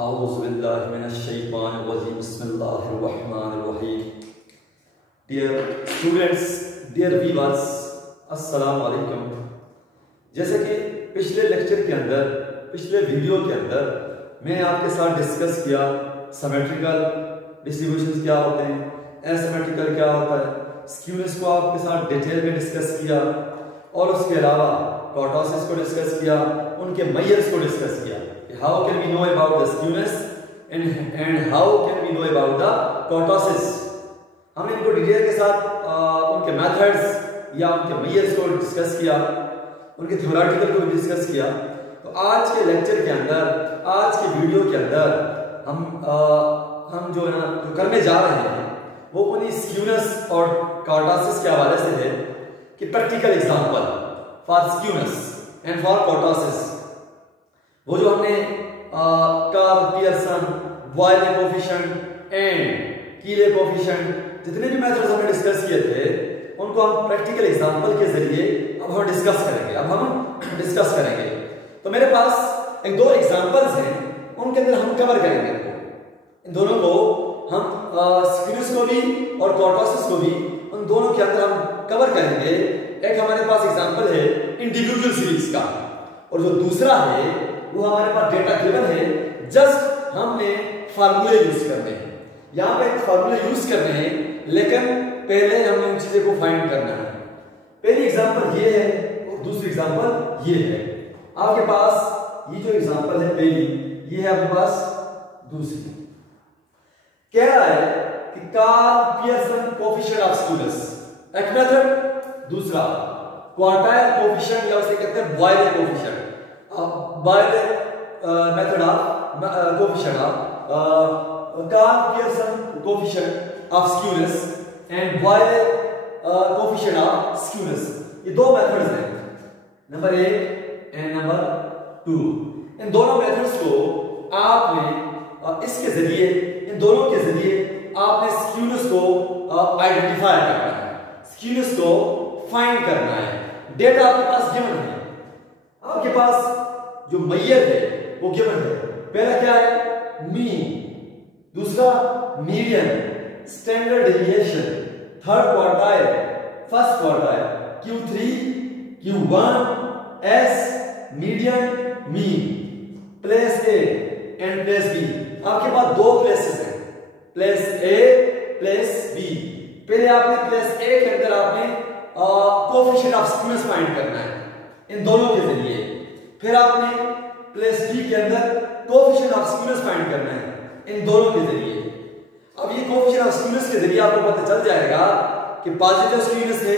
Auzubillahiminash-shaytanir-rajim. Bismillahir-rahmanir-rahim. Dear students, dear viewers, अस्सलाम वालेकुम। जैसे कि पिछले लेक्चर के अंदर, पिछले वीडियो के अंदर मैंने आपके साथ डिस्कस किया सिमेट्रिकल डिस्ट्रीब्यूशंस क्या होते हैं, एसिमेट्रिकल क्या होता है, स्क्यूनेस को आपके साथ डिटेल में डिस्कस किया और उसके अलावा कर्टोसिस को डिस्कस किया, उनके मेजर्स को डिस्कस किया। How can we know about the skewness and how can we know about the kurtosis. हमने इनको डिटेल के साथ उनके मेथड्स या उनके मेजर्स को डिस्कस किया, उनके थ्योरेटिकल को भी डिस्कस किया। तो आज के लेक्चर के अंदर, आज के वीडियो के अंदर हम जो है ना जो करने जा रहे हैं वो उन्हीं स्क्यूनेस और कर्टोसिस के हवाले से है कि practical example for skewness and for kurtosis. वो जो हमने Karl Pearson, Bowley coefficient and Kelly coefficient जितने भी मेथड्स हमने डिस्कस किए थे उनको हम प्रैक्टिकल एग्जांपल के जरिए अब हम डिस्कस करेंगे। तो मेरे पास एक दो एग्जांपल्स हैं, उनके अंदर हम कवर करेंगे इन दोनों को। हम स्क्यूनेस को भी और कर्टोसिस को भी उन दोनों के अंदर हम कवर करेंगे। एक हमारे पास एग्जांपल है इंडिविजुअल सीरीज का और जो दूसरा है वो हमारे पास डेटा गिवन है, जस्ट हमने फार्मूले यूज करने हैं। यहां पे फार्मूले यूज करने हैं, लेकिन पहले हमें उन चीजों को फाइंड करना है। पहली एग्जांपल ये है और दूसरी एग्जांपल ये है। आपके पास ये जो एग्जांपल है पहली, ये है आपके पास दूसरी। कह रहा है कि Karl Pearson coefficient of skewness, एक मेथड, दूसरा क्वार्टाइल कोफिशिएंट या उसे कहते हैं Bowley coefficient. Bowley method of coefficient of Karl Pearson coefficient of skewness and Bowley coefficient of skewness. ये दो मेथड्स हैं, नंबर 1 एंड नंबर 2। इन दोनों मेथड्स को आपने इसके जरिए, इन दोनों के जरिए आपने स्क्यूनेस को आइडेंटिफाई करना है, स्क्यूनेस को फाइंड करना है। डेटा आपके पास गिवन है, आपके पास जो मेजर है वो गिवन है। पहला क्या है? मीन, दूसरा median, standard deviation, third quartile, first quartile, Q3, Q1, S, median, mean, place A and place B। आपके पास दो प्लेसेस हैं, प्लेस A, प्लेस B। पहले आपने प्लेस A के अंदर आपने कोफिशिएंट ऑफ स्क्यूनेस फाइंड करना है इन दोनों के जरिए, फिर आपने प्लेस B के अंदर कोफिशिएंट ऑफ स्क्यूनेस फाइंड करना है इन दोनों के जरिए। अब ये कोफिशिएंट ऑफ स्क्यूनेस के जरिए आपको पता चल जाएगा कि पॉजिटिव स्क्यूनेस है,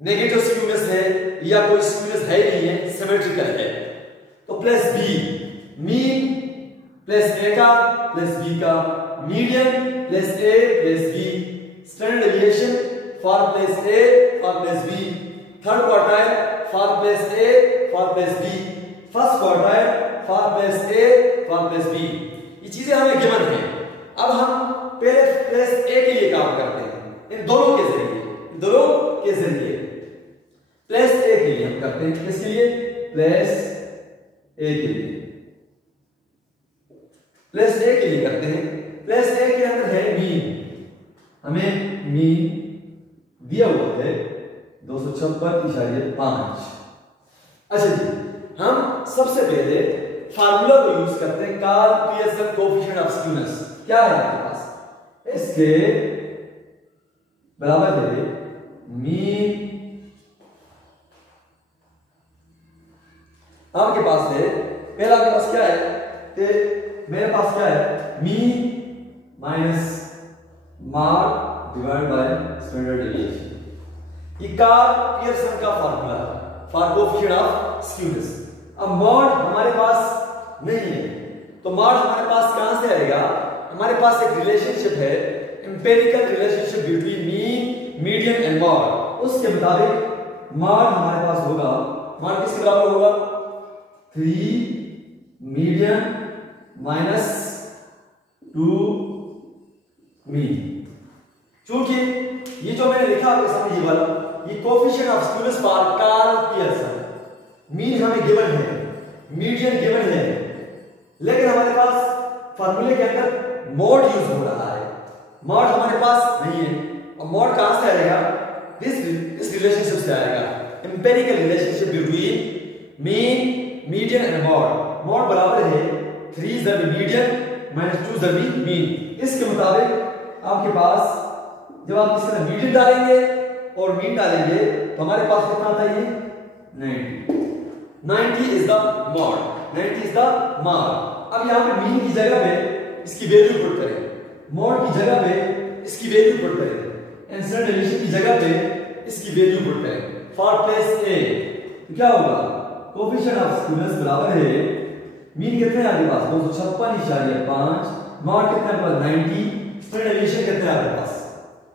नेगेटिव स्क्यूनेस है या कोई स्क्यूनेस है ही नहीं है, सिमेट्रिकल है। तो place B mean, place A का, प्लेस B का, median, place A, place B, standard deviation for place A, for place B, third quartile for place A, for place B, first quartile for place A, for place B। ये चीजें हमें given है। अब हम पहले place A के लिए काम करते हैं, इन दोनों के जरिए, प्लेस A के लिए हम करते हैं। किसके लिए? प्लेस A के लिए, प्लेस A के लिए करते हैं। प्लेस A के अंदर है मीन, हमें मीन दिया हुआ है 256.5। अच्छा जी, हम सबसे पहले फार्मूला को यूज करते हैं, Karl Pearson coefficient of skewness. क्या है आपके पास? इसके बराबर है मीन, आपके पास है, पहला आपके पास क्या है? मेरे पास क्या है? Mean minus mod divide by standard deviation. ये कार्ल पियर्सन का formula for coefficient of skewness. अब मॉड हमारे पास नहीं है, तो मॉड हमारे पास कहां से आएगा? हमारे पास एक रिलेशनशिप है, empirical relationship between mean, median and mod. उसके मुताबिक मॉड हमारे पास होगा, मॉड किसके बराबर होगा? 3 मीडियन माइनस 2 मीन। चूंकि ये जो मैंने लिखा आपके सामने ये वाला, ये coefficient of skewness for Karl Pearson, mean हमें गिवन है, मीडियन गिवन है, लेकिन हमारे पास फार्मूले के अंदर मॉड यूज हो रहा है, मॉड हमारे पास नहीं है। और मॉड कहां से आएगा? इस रिलेशनशिप से आएगा, empirical relationship between mean, median and mod. Mod बराबर है 3 ज़ मीडियन माइनस 2 ज़ मीन। इसके मुताबिक आपके पास जब आप इस तरह मीडियन डालेंगे और मीन डालेंगे तो हमारे पास कितना आता है? 90 is the mod, 90 is the mod. अब यहां पे मीन की जगह पे इसकी वैल्यू पुट करें, मॉड की जगह पे इसकी वैल्यू पुट करें, एंड स्टैंडर्ड डेविएशन की जगह पे इसकी वैल्यू पुट करें फॉर प्लेस ए। तो क्या होगा? कोएफिशिएंट ऑफ स्क्यूनेस बराबर है, मीन कितने है आपके पास? 256.5, मॉड कितना है आपके पास? 90, स्टैंडर्ड डेविएशन कितना है आपके पास?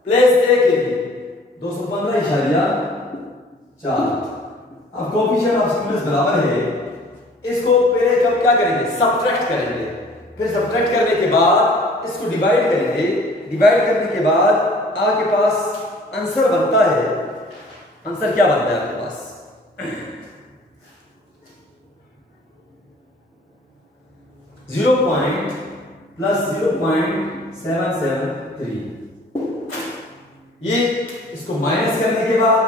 प्लेस ए के लिए 215.4। अब कोएफिशिएंट ऑफ स्क्यूनेस बराबर है, इसको पहले जब क्या करेंगे? सब्ट्रैक्ट करेंगे, फिर सब्ट्रैक्ट करने के बाद इसको डिवाइड करेंगे, डिवाइड करने के बाद आपके पास आंसर बनता है। आंसर क्या बनता है आपके पास? 0 प्लस 0.773। ये इसको माइनस करने के बाद,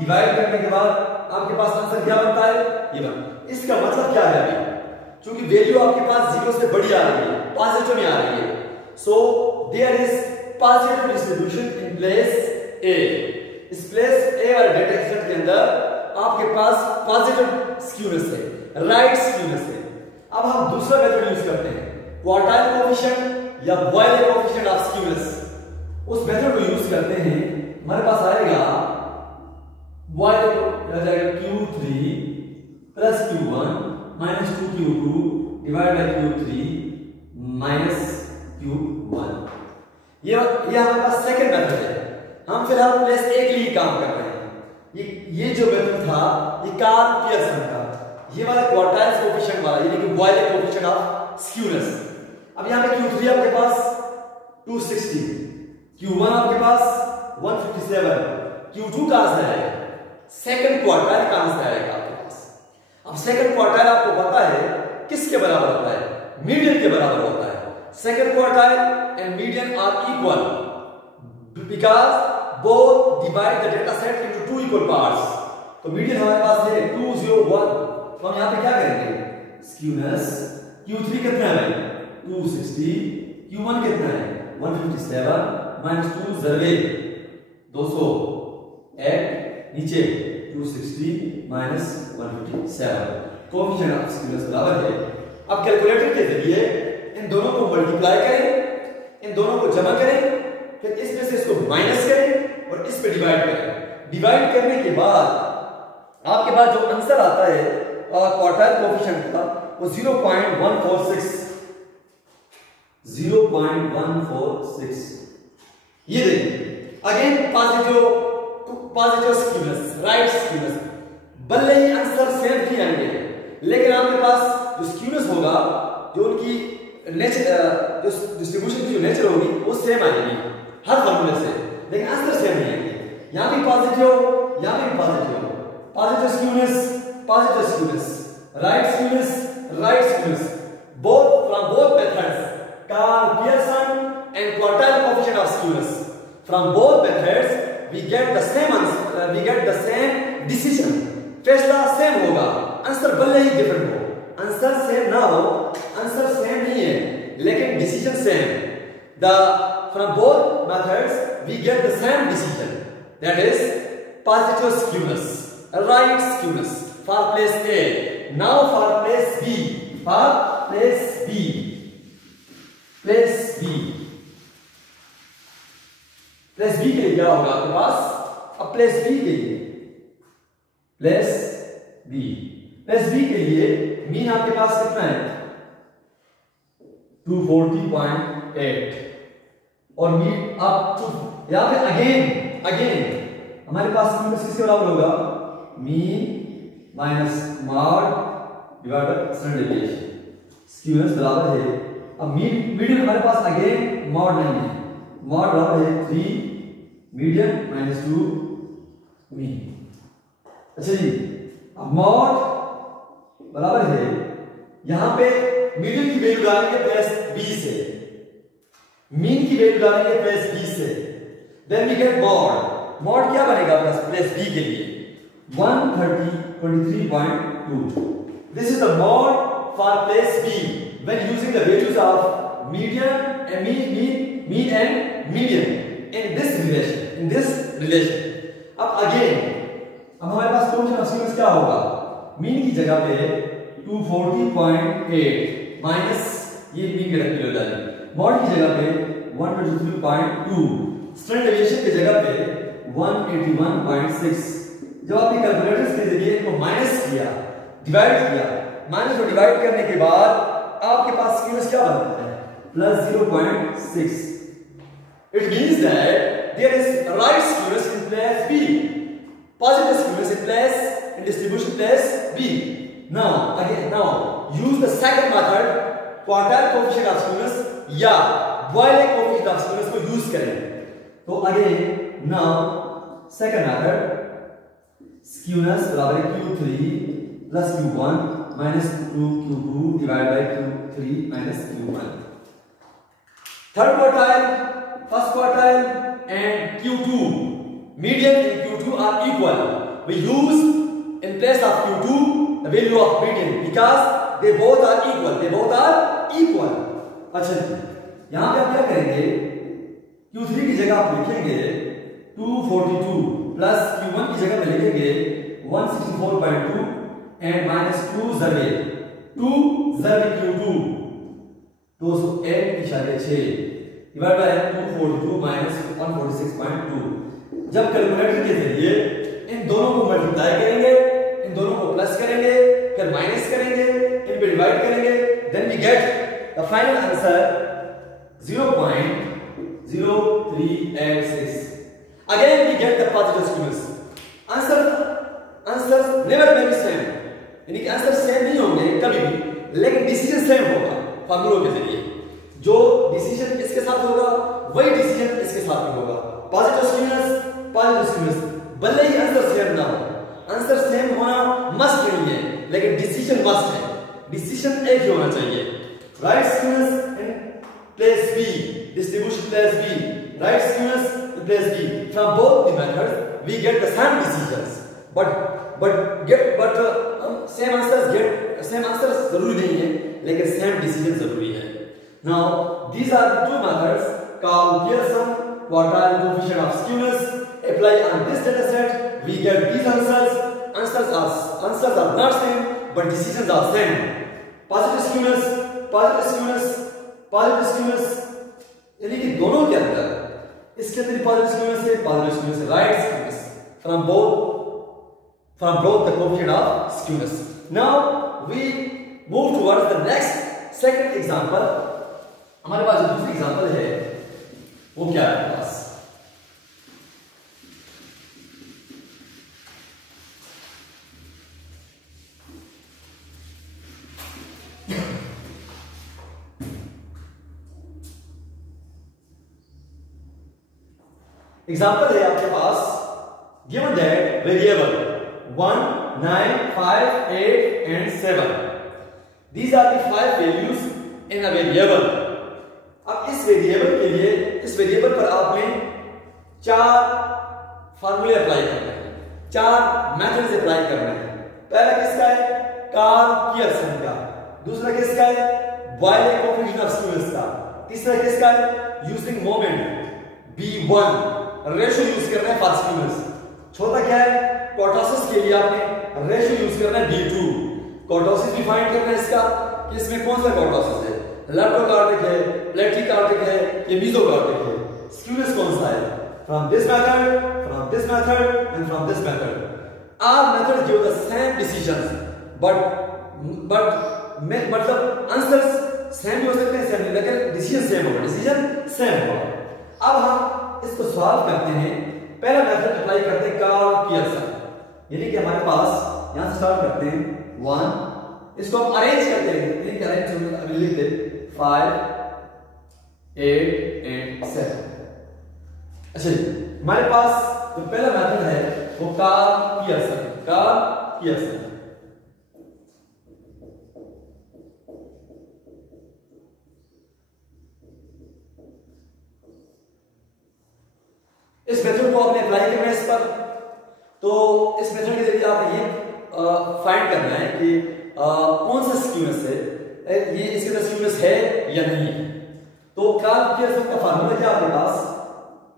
डिवाइड करने के बाद आपके पास आंसर क्या बनता है? ये बनता। इसका मतलब क्या है? अभी क्योंकि वैल्यू आपके पास 0 से बड़ी आ रही है, पॉजिटिव में आ रही है, so there is positive distribution in place a. इस प्लेस ए वाले डेटा सेट के अंदर आपके पास पॉजिटिव स्क्यूनेस है, राइट स्क्यूनेस है। अब हम दूसरा मेथड यूज करते हैं, क्वार्टाइल कोएफिशिएंट या बॉयले कोएफिशिएंट ऑफ स्क्यूनेस। उस मेथड को यूज करते हैं, हमारे पास आएगा बॉयले को आ जाएगा Q3 plus Q1 minus 2Q2 divide by Q3 minus Q1। ये हमारे पास सेकंड मेथड है। हम फिलहाल प्लेस ए के लिए काम कर रहे हैं। ये जो मेथड था ये कार्ल पियर्सन का, ये वाला क्वार्टाइल कोएफिशिएंट वाला, यानी कि बॉयले कोएफिशिएंट ऑफ स्क्यूनेस। अब यहां पे Q3 आपके पास 260, Q1 आपके पास 157, Q2 कहां से आएगा? सेकंड क्वार्टाइल कहां से आएगा आपके पास? अब सेकंड क्वार्टाइल आपको पता है किसके बराबर होता है? मीडियन के बराबर होता है। Second quartile and median are equal because both divide the data set into 2 equal parts. तो मीडियन हमारे पास है 201, तो हम यहां पे क्या करेंगे? स्क्यूनेस Q3 कितना है? 260, Q1 कितना है? 157 माइनस 2 जरवे 208, नीचे 260 माइनस 157। कोएफिशिएंट ऑफ स्क्यूनेस बराबर है। अब कैलकुलेटर के जरिए इन दोनों को मल्टीप्लाई करें, इन दोनों को जमा करें, फिर इसमें से इसको माइनस करें और इस पे डिवाइड करें। डिवाइड करने के बाद आपके पास जो आंसर आता है क्वार्टाइल कोएफिशिएंट का वो 0.146, 0.146। ये देखिए again positive skewness, right skewness. भले ही आंसर सेम नहीं आएंगे, लेकिन आपके पास जो स्क्यूनेस होगा, जो उनकी नेचर, जो डिस्ट्रीब्यूशन की जो नेचर होगी वो सेम आएगी हर फॉर्मूले से, लेकिन आंसर सेम नहीं आएंगे। यहां भी पॉजिटिव, यहां भी positive, positive skewness, positive skewness, right skewness, right skewness, both from both methods, Karl Pearson and quartile coefficient of skewness. From both methods we get the same answer, we get the same decision. फैसला same होगा, answer भले ही different हो, answer same ना हो, answer same नहीं है, लेकिन decision same. The from both methods we get the same decision, that is positive skewness, right skewness for place A. Now for place B, for place B, place B, place B के लिए क्या होगा आपके पास? अब place B के लिए, place B, place B के लिए मीन आपके पास कितना है? 240.8 और मीन आप यहां पे अगेन हमारे पास स्क्यूनेस किसके बराबर होगा? Mean minus mod divide by standard deviation. Skewness बराबर है, अब मीडियन हमारे पास अगेन मॉड नहीं है, मॉड बराबर है 3 मीडियन माइनस 2 मीन। अच्छा जी, अब मॉड बराबर है यहां पे मीडियन की वैल्यू डालेंगे प्लस बी से, मीन की वैल्यू डालेंगे प्लस बी से, then we get mode. Mode क्या बनेगा प्लस बी के लिए 130.23.2। This is the mode for plus B when using the values of median and mean and median in this relation. अब again अब हमारे पास coefficient of skewness क्या होगा, mean की जगह पे 240.8 माइनस ये मीन की वैल्यू डालेंगे, मॉड की जगह पे 123.2, स्टैंडर्ड डेविएशन की जगह पे 181.6। जब आपने कैलकुलेटर्स के जरिए इनको माइनस किया, डिवाइड किया, माइनस और डिवाइड करने के बाद आपके पास स्क्यूनेस क्या बनता है plus 0.6। It means that there is right skewness in place B, positive skewness in place in distribution place B. Now use the second method, quartile coefficient of skewness या Boyle coefficient of skewness को use करें। तो again now second method, skewness बराबर है Q3 plus Q1 minus 2Q2 divided by Q3 minus Q1। Third quartile, first quartile and Q2, median and Q2 are equal. We use in place of Q2 the value of median because they both are equal. अच्छा यहां पे आप क्या करेंगे, Q3 की जगह आप लिखेंगे 242 प्लस Q1 की जगह में लिखेंगे 164.2 and minus 2 जरबे Q2 208.6 divide by 242 minus 146.2। जब कैलकुलेटर के जरिए इन दोनों को मल्टीप्लाई करेंगे, इन दोनों को प्लस करेंगे, फिर माइनस करेंगे, इन पे डिवाइड करेंगे, then we get the final answer 0.0386। Again we get the positive skewness. Answer never may be same, यानी कि आंसर सेम नहीं होंगे कभी भी, लेकिन डिसीजन सेम होगा फार्मूलों के जरिए। जो डिसीजन इसके साथ होगा वही डिसीजन इसके साथ भी होगा। पॉजिटिव स्क्यूनेस भले ही आंसर सेम ना हो, आंसर सेम होना मस्ट नहीं है, लेकिन डिसीजन मस्ट है, डिसीजन एक ही होना चाहिए। Right skewness in place B, distribution place B, right skewness in place B, from both the methods we get the same decisions, but same answer जरूरी नहीं है, लेकिन सेम डिसीजन जरूरी है। Now these are the two methods called Pearson quartile coefficient of skewness. Apply on this data set, we get these answers. Answers are not same, but decisions are same. Positive skewness, यानी कि दोनों के अंदर, इसके अंदर positive skewness है, right skewness from both the coefficient of skewness. Now we move towards the second example. हमारे पास जो दूसरी एग्जांपल है वो क्या है पास, एग्जाम्पल है आपके पास, given that variable 1, 9, 5, 8 and 7, these are the 5 values in a variable। अब इस वेरिएबल पर आपने 4 फार्मूले अप्लाई करने हैं, 4 मेथड्स अप्लाई करने हैं। पहला किसका है, कार्ल पियर्सन का, दूसरा किसका है, बॉयले कोएफिशिएंट ऑफ स्क्यूनेस का, तीसरा किसका है, using moment B1, ratio use करना है फॉर स्क्यूनेस, चौथा क्या है, कोर्टोसिस के लिए आपने रेशियो यूज करना है B2, कोर्टोसिस भी फाइंड करना है इसका कि इसमें कौन सा कोर्टोसिस है, लैप्टोकार्टिक है, प्लेटिकार्टिक है, ये मीजोकार्टिक है, स्क्यूनेस कौन सा है। From this method and from this method are method give the same decisions, but मतलब आंसर्स सेम भी हो सकते हैं, सेम नहीं, लेकिन डिसीजन सेम होगा। अब हम इसको सॉल्व करते हैं। पहला मेथड अप्लाई करते हैं कार्ल पियर्सन, यानी कि हमारे पास यहां से स्टार्ट करते हैं 1, इसको हम अरेंज करते हैं, यानी कि अरेंज अभी लिख दे 5, 8 and 7। अच्छा हमारे पास जो पहला मेथड है वो कार्ल पियर्सन। आपने ये फाइंड करना है कि कौन सा स्क्यूनेस है, ये इसके अंदर स्क्यूनेस है या नहीं। तो कार्ल पियर्सन का फार्मूला क्या आपके पास,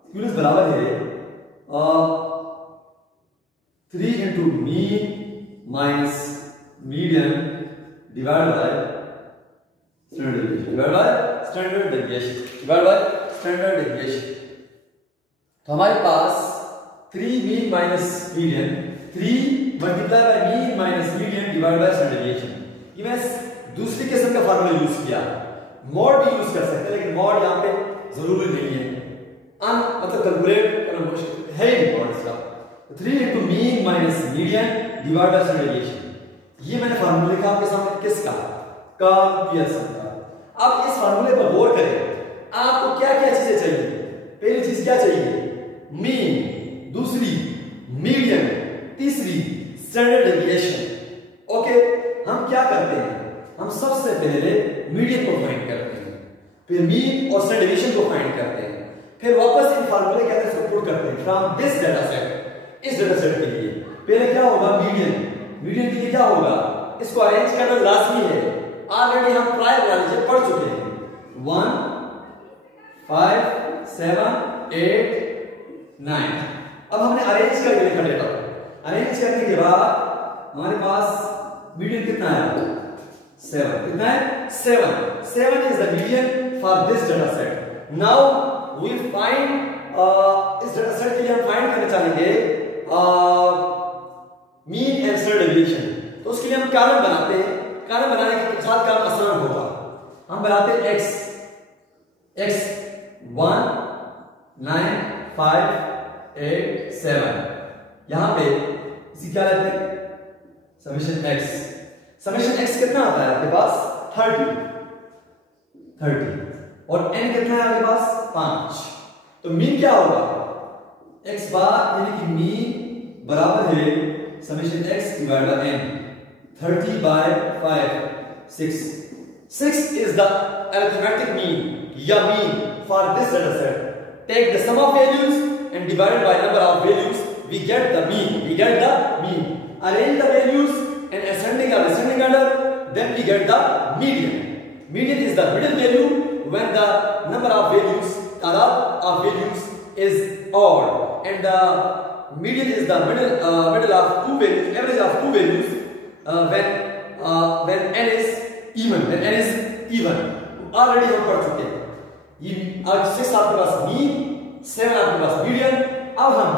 स्क्यूनेस बराबर है 3 into mean minus median divided by standard deviation divided by standard deviation। तो हमारे पास 3 mean minus median, 3 multiplied by mean minus median divided by standard deviation। ये मैं दूसरी किस्म का फार्मूला यूज किया, मॉड भी यूज कर सकते हैं लेकिन मॉड यहाँ पे जरूरी नहीं है, मतलब कैलकुलेट करना मुश्किल है ही मॉड इसका। 3 into mean minus median divided by standard deviation, ये मैंने फार्मूला लिखा आपके सामने किसका, कार्ल पियर्सन का। आप इस फार्मूले पर गौर करें, आपको क्या क्या चीजें चाहिए। पहली चीज क्या चाहिए, मीन, दूसरी मीडियन, तीसरी स्टैंडर्ड डेविएशन। ओके, हम क्या करते हैं, हम सबसे पहले मीडियन को फाइंड करते हैं, फिर मीन और स्टैंडर्ड डेविएशन को फाइंड करते हैं, फिर वापस इन फार्मूले के अंदर पुट करते हैं फ्रॉम दिस डाटा सेट। इस डाटा सेट के लिए पहले क्या होगा, मीडियन। मीडियन के लिए क्या होगा, इसको अरेंज करना लाजमी है, ऑलरेडी हम प्रायर एनालिसिस पढ़ चुके हैं। 1 5 7 8 9। अब हमने अरेंज करके लिखा डेटा। अरेंज करने के बाद हमारे पास मीडियन कितना है, 7। कितना है, 7 is the median for this data set. Now we find, इस डाटा सेट के लिए हम फाइंड करना चाहेंगे मीन एंड स्टैंडर्ड डेविएशन। तो उसके लिए हम कॉलम बनाते हैं, कॉलम बनाने के साथ काम आसान होगा। हम बनाते हैं x 1 9 5 8 7। यहां पे इसी क्या लेते हैं, समेशन x। समेशन x कितना आता है आपके पास, 30 और n कितना है आपके पास, 5। तो मीन क्या होगा, x बार यानी कि मीन बराबर है summation x divide by n। 30 by 5 6 is the arithmetic mean या mean for this data set. Take the sum of values and divide by number of values, we get the mean. Arrange the values in ascending or descending order, then we get the median. Median is the middle value when the number of values, tadat of values is odd, and the median is the middle of two values, average of two values when n is even। Already हम पढ़ चुके हैं, ये 6 आपके पास mean, 7 आपके पास median. अब हम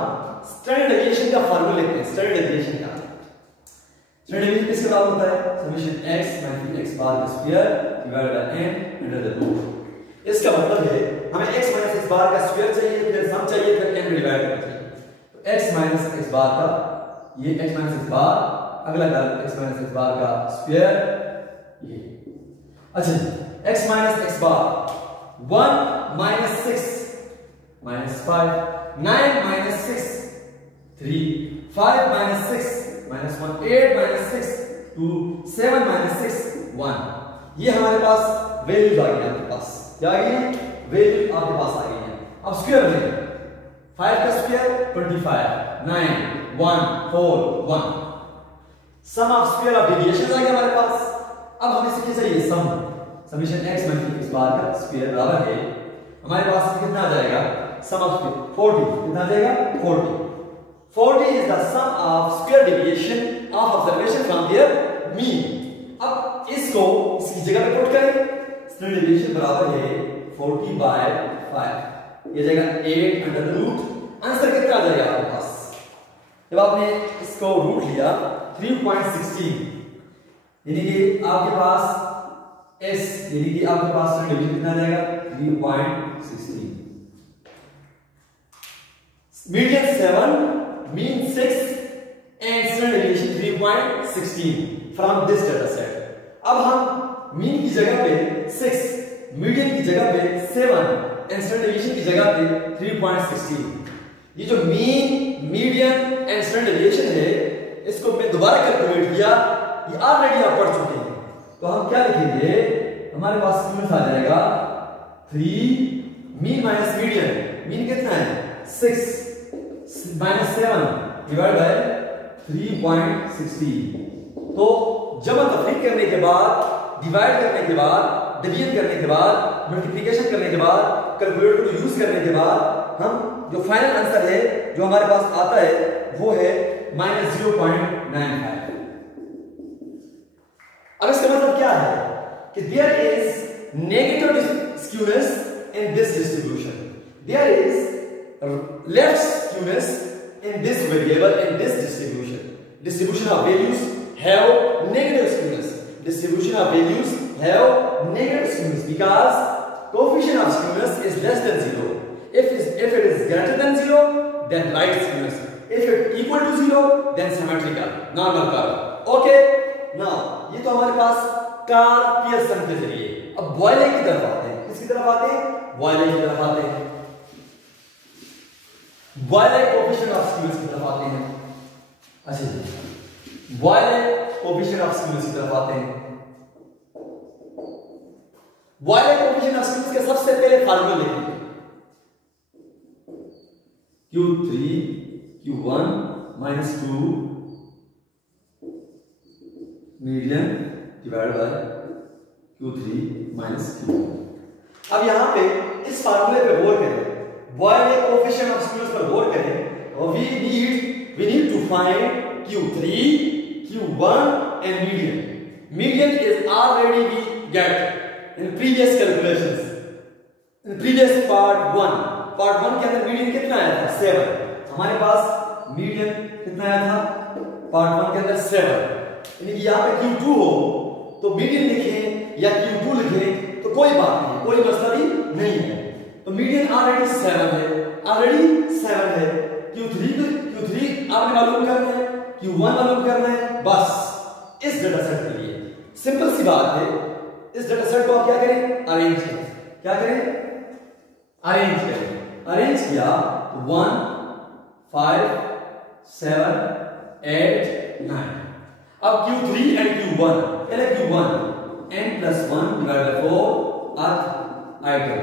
standard deviation का फार्मूला लेते हैं। स्टैंडर्ड डेविएशन किसके बराबर होता है, summation x minus x bar का square divided by n under the root. इसका मतलब है हमें x माइनस x बार का स्क्वायर चाहिए, फिर सम चाहिए, फिर n डिवाइड करना चाहिए। तो x माइनस x बार का, ये x माइनस x बार, अगला term x minus x bar का स्क्वायर, ये। अच्छा, x माइनस x बार 1 minus 6 minus 5, 9 minus 6 3, 5 minus 6 minus 1, 8 minus 6 2, 7 minus 6 1। ये हमारे पास वैल्यूज आ गई, आपके पास क्या आ गई, वैल्यू आपके पास आ गई है। अब स्क्वायर में 5 का square 25, 9 1 4 1। Sum of square of deviation आ गया हमारे पास। अब हमें इसके चाहिए sum, summation x minus x bar का स्क्वायर बराबर है, हमारे पास कितना आ जाएगा, सम ऑफ स्क्वायर 40। कितना आ जाएगा, 40 is the sum of square deviation of observation from their mean. अब इसको इसकी जगह पे पुट करें, स्टैंडर्ड डेविएशन बराबर है 40 by 5, ये जाएगा 8 अंडर द रूट। आंसर कितना आ जाएगा आपके पास, जब आपने इसको रूट लिया 3.16, यानी कि आपके पास s, यानी कि आपके पास डिवीजन कितना आ जाएगा, 3.16। Median 7, mean 6 and standard deviation 3.16 from this data set. अब हम मीन की जगह पे 6, मीडियन की जगह पे 7 एंड स्टैंडर्ड डेविएशन की जगह पे 3.16। ये जो mean, median and standard deviation है, इसको मैं दोबारा कैलकुलेट किया, ये ऑलरेडी आप पढ़ चुके हैं। तो हम क्या लिखेंगे, हमारे पास मीन आ जाएगा 3 मीन माइनस मीडियन। मीन कितना है, 6 माइनस 7 डिवाइड बाय 3.16। तो जमा तफरीक करने के बाद, डिवाइड करने के बाद, डिवीजन करने के बाद, मल्टीप्लिकेशन करने के बाद, कैलकुलेटर को यूज करने के बाद हम जो फाइनल आंसर है जो हमारे पास आता है वो है -0.95। अब इसका मतलब क्या है कि there is negative skewness in this distribution, there is left skewness in this variable, in this distribution of values have negative skewness. Distribution of values have negative skewness because coefficient of skewness is less than 0. If it is greater than 0, then right skewness. If it equal to 0, then symmetrical, normal curve. Okay. Now ये तो हमारे पास Karl Pearson के जरिए। अब बॉयले की तरफ आते हैं। किसकी तरफ आते हैं? बॉयले की तरफ आते हैं। बॉयले कोएफिशिएंट ऑफ स्क्यूनेस की तरफ आते हैं। अच्छा जी, बॉयले कोएफिशिएंट ऑफ स्क्यूनेस की तरफ आते हैं। बॉयले कोएफिशिएंट ऑफ स्क्यूनेस के सबसे पहले फार्मूला लिखेंगे। Q3 Q1 minus 2 median divide by Q3 minus Q1। अब यहां पे इस फार्मूले पे गौर करें, बॉयले कोएफिशिएंट ऑफ स्क्यूनेस पर गौर करें और we need to find Q3, Q1 and median. Median is already we get in previous calculations. In previous part 1 के अंदर मीडियन कितना आया था? 7। हमारे पास मीडियन कितना आया था पार्ट 1 के अंदर? 7। यानी कि यहां पे Q2 हो तो मीडियन लिखें या Q2 लिखें तो कोई बात नहीं, कोई मसला भी नहीं है। तो मीडियन ऑलरेडी 7 है, Q3 आपने मालूम करना है, Q1 मालूम करना है, बस इस डाटा सेट के लिए सिंपल सी बात है। इस डाटा सेट को आप क्या करें? अरेंज करें। क्या करें? अरेंज करें। अरेंज किया 1 5 7 8 9। अब Q3 एंड Q1, पहले Q1 n+1 divide by 4 earth item,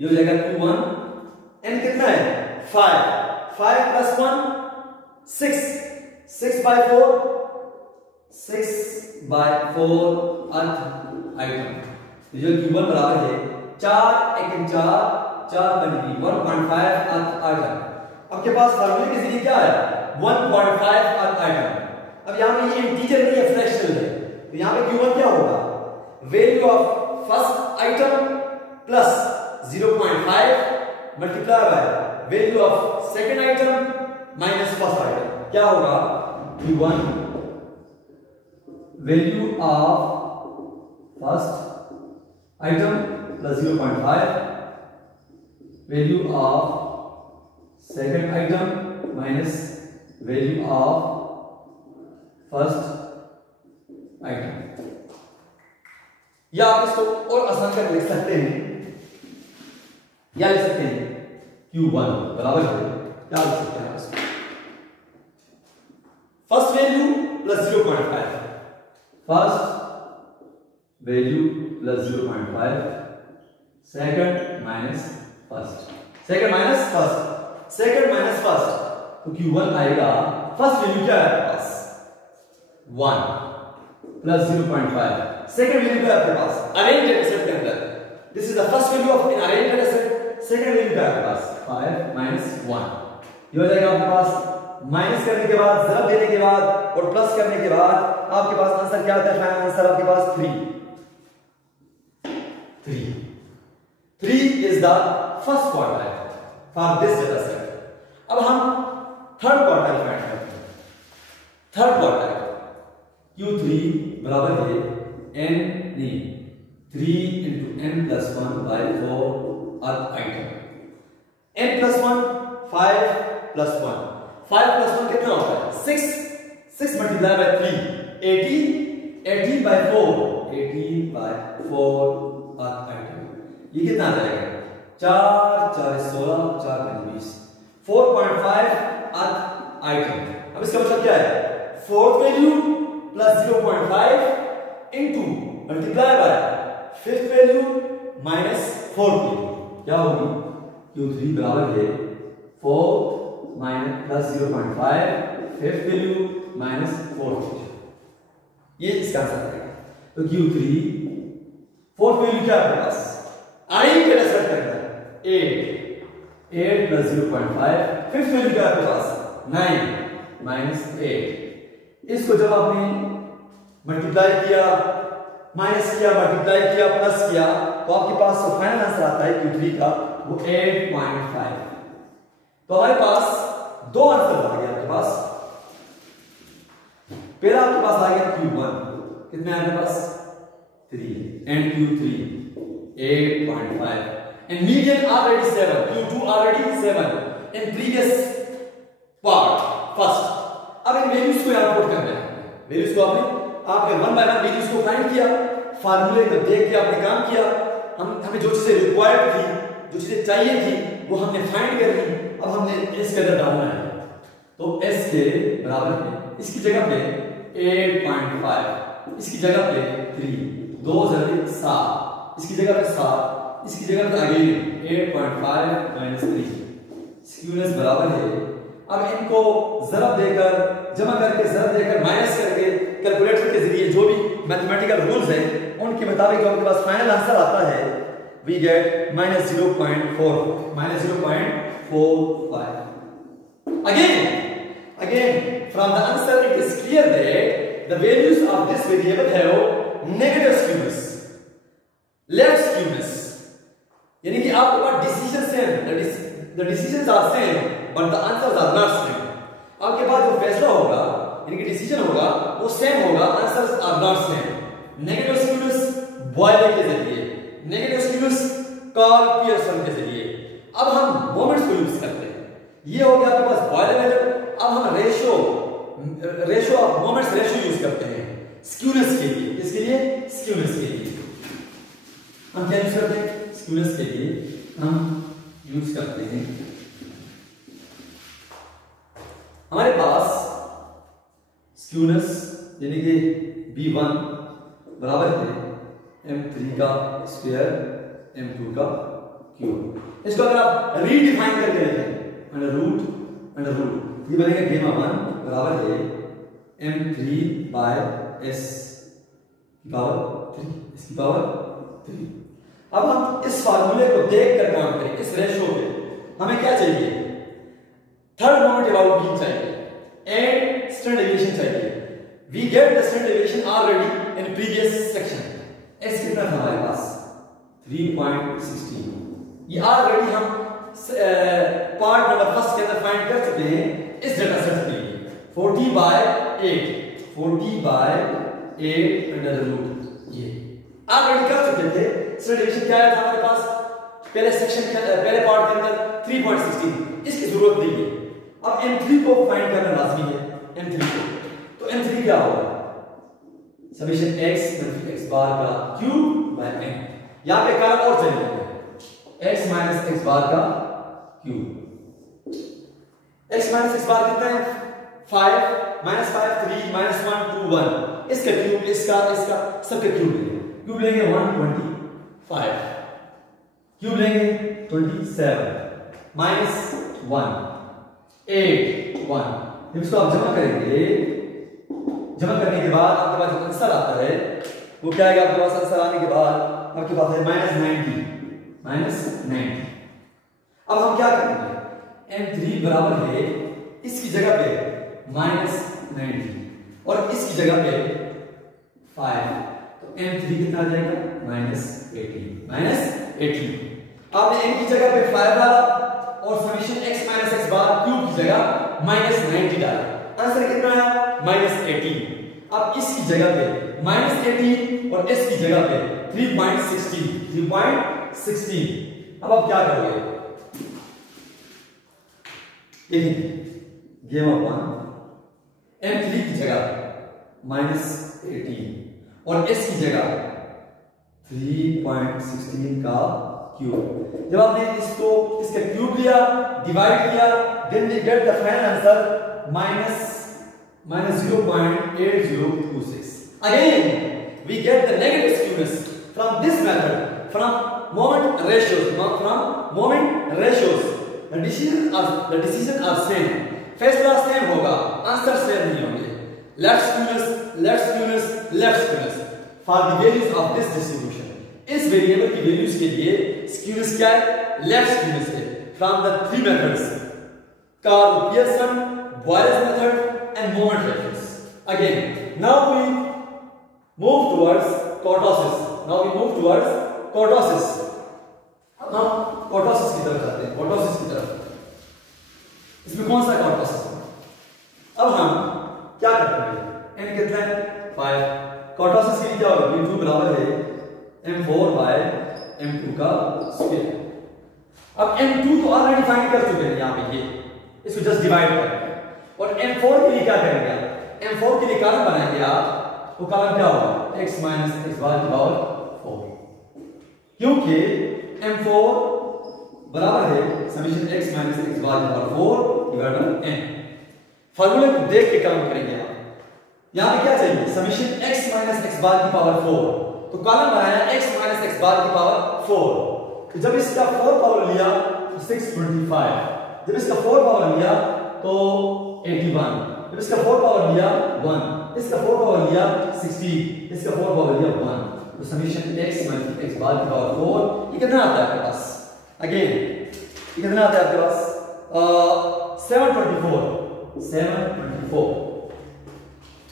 ये हो जाएगा Q1। n कितना है? 5 plus 1 6 by 4 अर्थ आइटम। जो Q1 बराबर है 4 1 4 पंजी 1.5 अर्थ आइटम। आपके पास फार्मूले के जरिए क्या है? 1.5 अर्थ आइटम। अब यहां पे ये इंटीजर नहीं है, फ्रैक्शनल है, तो यहां पे Q1 क्या होगा? Value of first item plus 0.5 multiply by value of second item minus first item. क्या होगा? Q1 value of first item plus 0.5 value of second item minus value of first item. या आप इसको और आसान कर लिख सकते हैं, या लिख सकते हैं Q1 बराबर है, क्या लिख सकते हैं इसको? First value plus 0.5, first value plus 0.5, second minus first, second minus first, second minus first, तो Q1 आएगा। फर्स्ट वैल्यू क्या है आपके पास? 1 प्लस 0.5, सेकंड वैल्यू क्या है आपके पास? अरेंज डेटा सेट के अंदर this is the first value of in arrange data set, second value क्या है आपके पास? 5 माइनस 1। ये हो जाएगा आपके पास माइनस करने के बाद, ज़रब देने के बाद और प्लस करने के बाद आपके पास आंसर क्या आता है? फाइनल आंसर आपके पास 3 is the first quartile for this data set. अब हम थर्ड क्वार्टाइल फाइंड करते हैं। थर्ड क्वार्टाइल Q3 बराबर है n नहीं 3 into n plus 1 by 4 earth item. n plus 1 5 plus 1, 5 plus 1 कितना होता है? 6 multiply by 3 18 by 4 18 by 4 earth item. ये कितना आ जाएगा? 4 4 16 4 20 4.5 अर्थ आइटम। अब इसका मतलब क्या है? Fourth value plus 0.5 into multiply by fifth value minus fourth value, क्या होगी? Q3 बराबर है 4 minus plus 0.5, fifth value minus fourth value, ये इसका आंसर आएगा। तो Q3 फोर्थ वैल्यू क्या है आपके पास, आई के रेस्पेक्ट करना 8 प्लस 0.5, फिफ्थ वैल्यू क्या है आपके पास 9 माइनस 8। इसको जब आपने मल्टीप्लाई किया, माइनस किया, मल्टीप्लाई किया, प्लस किया, तो आपके पास जो फाइनल आंसर आता है Q3 का वो 8.5। तो हमारे पास दो आंसर आ गए आपके पास। पहला आपके पास आ गया Q1, कितने आपके पास 3 and Q3 8.5 and median already 7, Q2 already 7 in previous part first। अब इन वैल्यूज को यहां पुट करना है, वैल्यूज को आपने वन बाय वन वैल्यूज को फाइंड किया, फार्मूले को देख के आपने काम किया, हमें जो चीजें रिक्वायर्ड थी, जो चीजें चाहिए थी वो हमने फाइंड कर ली। अब हमने s के अंदर डालना है, तो s के बराबर है, इसकी जगह पे 8.5, इसकी जगह पे 3, 2 जरिए 7, इसकी जगह पे 7, इसकी जगह पे अगेन 8.5 माइनस 3, स्क्यूनेस बराबर है। अब इनको ज़रब देकर, जमा करके, ज़रब देकर, माइनस करके, कैलकुलेटर के जरिए जो भी मैथमेटिकल रूल्स हैं उनके मुताबिक जो आपके पास फाइनल आंसर आता है we get minus 0.4, minus 0.45। Again, from the answer it is clear that the values of this variable have negative skewness, left skewness, यानी कि आपके पास decision same, the decisions are same but the answers are not same। आपके पास जो फैसला होगा यानी कि डिसीजन होगा वो सेम होगा, answers are not same. Negative skewness बॉयले के जरिए, नेगेटिव स्क्यूनेस कार्ल पियर्सन के जरिए। अब हम मोमेंट्स को यूज करते हैं, ये हो गया आपके पास बॉयले मेथड। अब हम ratio of moments ratio use करते हैं स्क्यूनेस के लिए। किसके लिए, स्क्यूनेस के लिए हम क्या यूज करते हैं, स्क्यूनेस के लिए हम यूज करते हैं, हमारे पास स्क्यूनेस यानी कि B1 बराबर है M3 का स्क्वायर M2 का क्यूब। इसको अगर आप रीडिफाइन करके लिखें अंडर रूट ये बनेगा गेमा 1 बराबर है M3 बाय S की पावर 3, इसकी पावर 3। अब हम इस फार्मूले को देख कर काम करें, इस रेशो पे हमें क्या चाहिए, थर्ड मोमेंट अबाउट मीन चाहिए एंड स्टैंडर्ड डेविएशन चाहिए। We get the standard deviation already in previous section. S कितना था हमारे पास 3.16, ये ऑलरेडी हम पार्ट नंबर फर्स्ट के अंदर फाइंड कर चुके हैं इस डेटा सेट के लिए। 40 बाय 8 अंडर रूट ये ऑलरेडी कर चुके थे। स्टैंडर्ड डेविएशन क्या आया था हमारे पास पहले सेक्शन के पहले पार्ट के अंदर 3.16, इसकी जरूरत नहीं है। अब M3 को फाइंड करना लाजमी है, M3 को, तो M3 क्या होगा, समेशन x x बार का क्यूब बाय n। यहां पे काम और चलेगा, x माइनस x बार का क्यूब, x माइनस x बार कितना है 5 माइनस 5 3 माइनस 1 2 1, इसका क्यूब, इसका सबका क्यूब लेंगे, क्यूब लेंगे 125, क्यूब लेंगे 27 माइनस 1 8 1। इसको आप जमा करेंगे, जमा करने के बाद आपके पास जो आंसर आता है वो क्या आएगा, आपके पास आंसर आने के बाद आपके पास है माइनस 90। अब हम क्या करेंगे, M3 बराबर है इसकी जगह पे माइनस 90 और इसकी जगह पे 5, तो M3 कितना आ जाएगा माइनस 18। आपने n की जगह पे 5 डाला और समेशन x माइनस x बार क्यूब की जगह माइनस 90 डाला, आंसर कितना आया माइनस 18। अब इसकी जगह पे माइनस 18 और s की जगह पे 3.16। अब आप क्या करोगे, देखिए गेम अपन M3 की जगह माइनस 18 और s की जगह 3.16 का क्यूब। जब आपने इसको इसका क्यूब लिया, डिवाइड किया, then we get the final answer minus 0.8026। Again we get the negative skewness from this method, from moment ratios the decision are same, फैसला सेम होगा, आंसर सेम नहीं होंगे। Let's skewness for the values of this distribution, इस variable की values के लिए skewness क्या है? लेफ्ट स्क्यूनेस है। From the three methods, Karl Pearson, Boyle's method, and moment reference. Again, now we move towards kurtosis. हम kurtosis की तरफ जाते हैं। kurtosis की तरफ, इसमें कौन सा kurtosis है? अब हम क्या करते हैं? n कितना है? 5। kurtosis के लिए क्या होगा? v2 बराबर है m4 by m2 का स्क्वायर। अब m2 तो ऑलरेडी फाइंड कर चुके हैं, यहां पे ये इसको जस्ट डिवाइड करेंगे। और m4 के लिए क्या करेंगे? m4 के लिए कॉलम बनाएंगे आप, वो कॉलम क्या होगा? x माइनस x बार की पावर 4, क्योंकि m4 बराबर है समीशन x माइनस x बार की पावर 4 डिवाइड बाय n। फार्मूले को देख के काम करेंगे आप। यहां पे क्या चाहिए? समीशन x माइनस x बार की पावर 4, तो कॉलम बनाया x माइनस x बार की पावर 4। तो जब इसका 4 पावर लिया तो 625, जब इसका 4 पावर लिया तो 81, जब इसका 4 पावर लिया 1, इसका 4 पावर लिया 16, इसका 4 पावर लिया 1, तो समीशन x माइनस x बार की पावर 4 ये कितना आता है आपके पास? अगेन ये कितना आता है आपके पास? 724।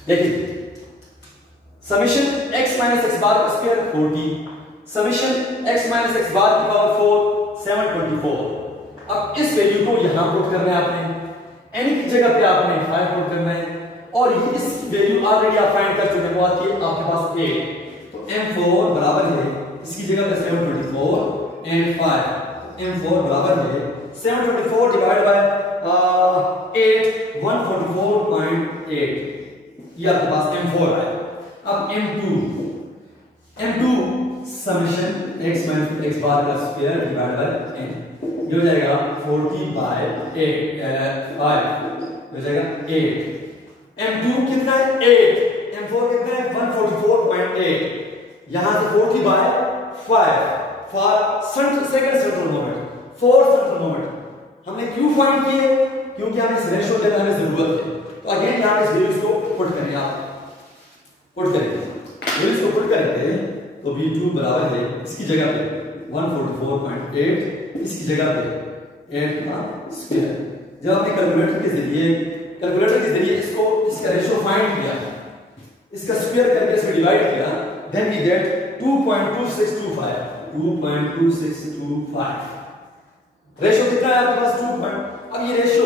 देखिए summation x minus x bar का square 40, summation x minus x बार की पावर 4 724। अब इस वैल्यू को यहां पुट करना है आपने, n की जगह पे आपने 5 पुट करना है, और ये इस वैल्यू ऑलरेडी आप फाइंड कर चुके हैं, वो आती है आपके पास 8। तो m4 बराबर है इसकी जगह पे 724 एंड 5, m4 बराबर है 724 डिवाइड बाय 8 144.8, ये आपके पास m4 है। अब m2 summation x minus x bar का स्क्वायर डिवाइड बाय n, ये हो जाएगा 40 बाय 8 5 हो जाएगा 8। m2 कितना है? 8। m4 कितना है? 144.8। यहां से 40 by 5 for second central moment, fourth central moment हमने क्यों फाइंड किए? क्योंकि हमें इस रेशियो लेने हमें जरूरत है। तो अगेन यहां इस वैल्यूज को पुट करेंगे, आप पुट करेंगे, वैल्यूज को पुट करेंगे तो v2 बराबर है इसकी जगह पे 144.8, इसकी जगह पे 8 का स्क्वायर। जब आपने कैलकुलेटर के जरिए इसको इसका रेशियो फाइंड किया, इसका स्क्वायर करके इसको डिवाइड किया, देन वी गेट 2.2625 रेशियो कितना है आपके पास? 2. अब ये रेशियो